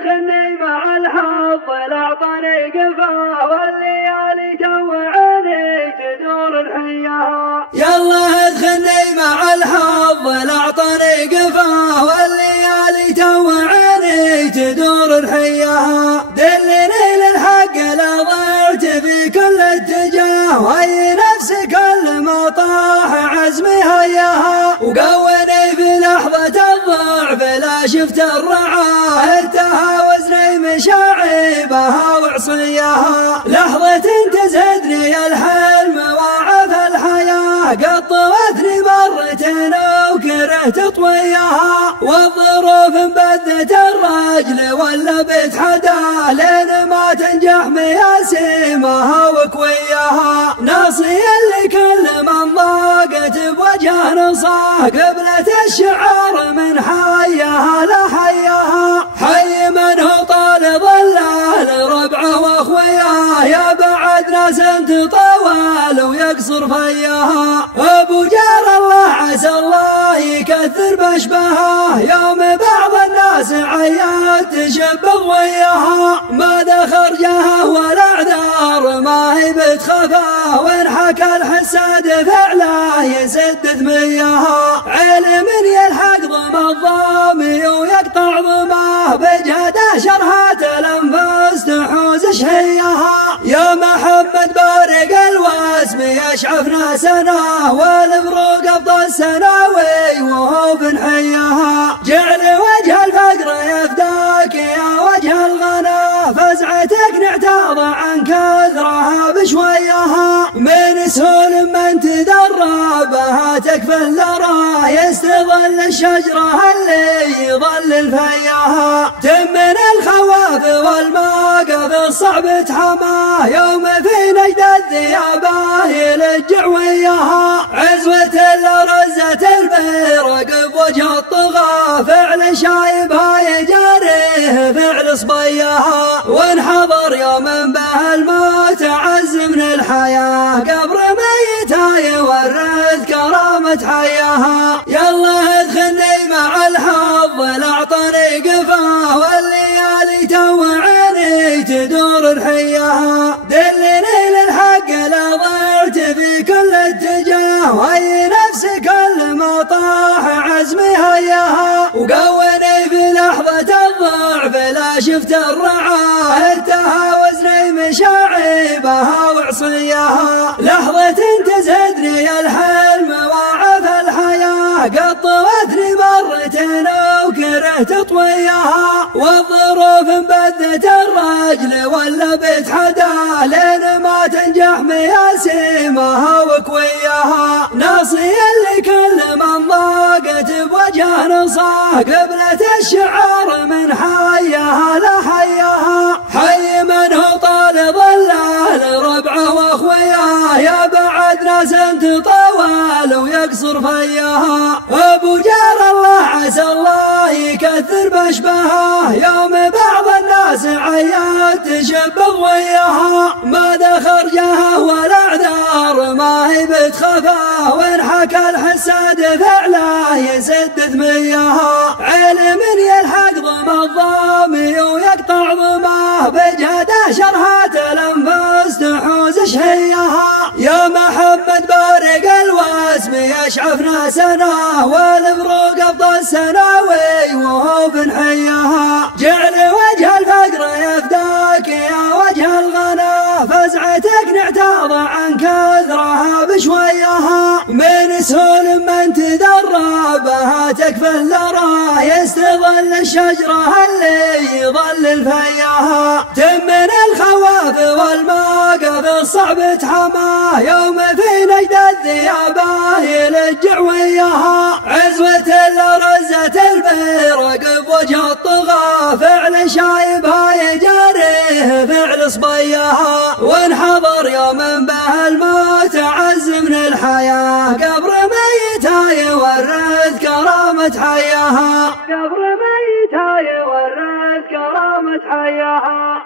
ادخلني مع الحظ الأعطاني قفا والليالي توعاني تدور الحياها. يلا ادخلني مع الحظ الأعطاني قفا والليالي توعاني تدور الحياها. دلني للحق لا ضعت في كل اتجاه وهي نفسي كل ما طاح عزمي هياها. وقوني في لحظة الضعف لا شفت الرعاه تهاوزني مشاعبها وعصيها. لحظة تزدني الحلم وعف الحياة قد طوتني مرتين وكرهت طويها. والظروف انبذت الرجل ولا بتحداه لين ما تنجح مياسمها وكويها. ناصيا لكل من ضاقت بوجه نصاه قبلة الشعار من حياها لا حياها. حي من هو طال ظلال ربعه واخوياه يا بعد ناس تطول ويقصر فياها. ابو جار الله عسى الله يكثر بشبهه يوم بعض الناس عيات تشبه وياها. ما ذا جهه ولا اعذار ما هي بتخفاه وان حكى الحساد فعله يسد ثميها. علم يلحق ضم الضامي ويقطع ضماه بجهده شرهات الانفاس تحوز شهيها. يا محمد بارق الواسم يشعف ناسنا والبروق ابطى السناوي وهو بنحيها. جعل وجه الفقر يفداك يا وجه الغنى فزعتك نعتاض عن كثرها بشويها. من سهول من تدربها تكفى اللرى يستظل الشجرة اللي يظلل فيها. تمن الخواف والمواقف الصعب تحماه يوم في نجد الذيابه يلجع وياها. عزوة رزة البرق بوجه الطغى فعل شايبها يجاريه فعل صبيها. وانحضر يوم به الموت عز من الحياة قبر ميتها يورث كرامة حياها. يلا ادخلني مع الحظ الاعطاني قفا والليالي توعاني تدور الحياها. دلني للحق لا ضعت في كل اتجاه وهي نفسي كل ما طاح عزمي هياها. وقوني في لحظة الضعف لا شفت الرعاه تهاوزني مشاعبها وعصيها. لحظة تزدني الحلم وعف الحياة قد طوتني مرتين وكرهت طويها. والظروف انبذت الرجل ولا بتحداه لين ما تنجح مياسمها وكويها. ناصيا لكل من ضاقت بوجه نصاه قبلة الشعار من حياها لا حياها. حي من هو طال ظلال ربعه واخوياه يا بعد ناس تطول ويقصر فياها. ابو جار الله عسى الله يكثر بشبهه يوم بعض الناس عيات تشبه وياها. ما ذا جهه ولا اعذار ما هي بتخفاه وان حكى الحساد فعله يسد ثميها. علم يلحق ضم الضامي ويقطع ضماه بجهده شرهات الانفاس تحوز شهيها. يا محمد بارق الواسم يشعف ناسنا والبروق ابطى السناوي وهو بنحيها. جعل وجه الفقر يفداك يا وجه الغنى فزعتك نعتاض عن كثرها بشويها. من سهول من تدربها تكفى اللرى يستظل الشجرة اللي يظلل فياها. تمن الخواف والمواقف الصعب تحماه يوم في نجد الذيابه يلجع وياها. عزوة رزة البرق بوجه الطغى فعل شايبها يجاريه فعل صبيها. وانحضر يوم به الموت عز من الحياة قبر ميتها يورث كرامة حياها. قبر ميتها يورث كرامة حياها.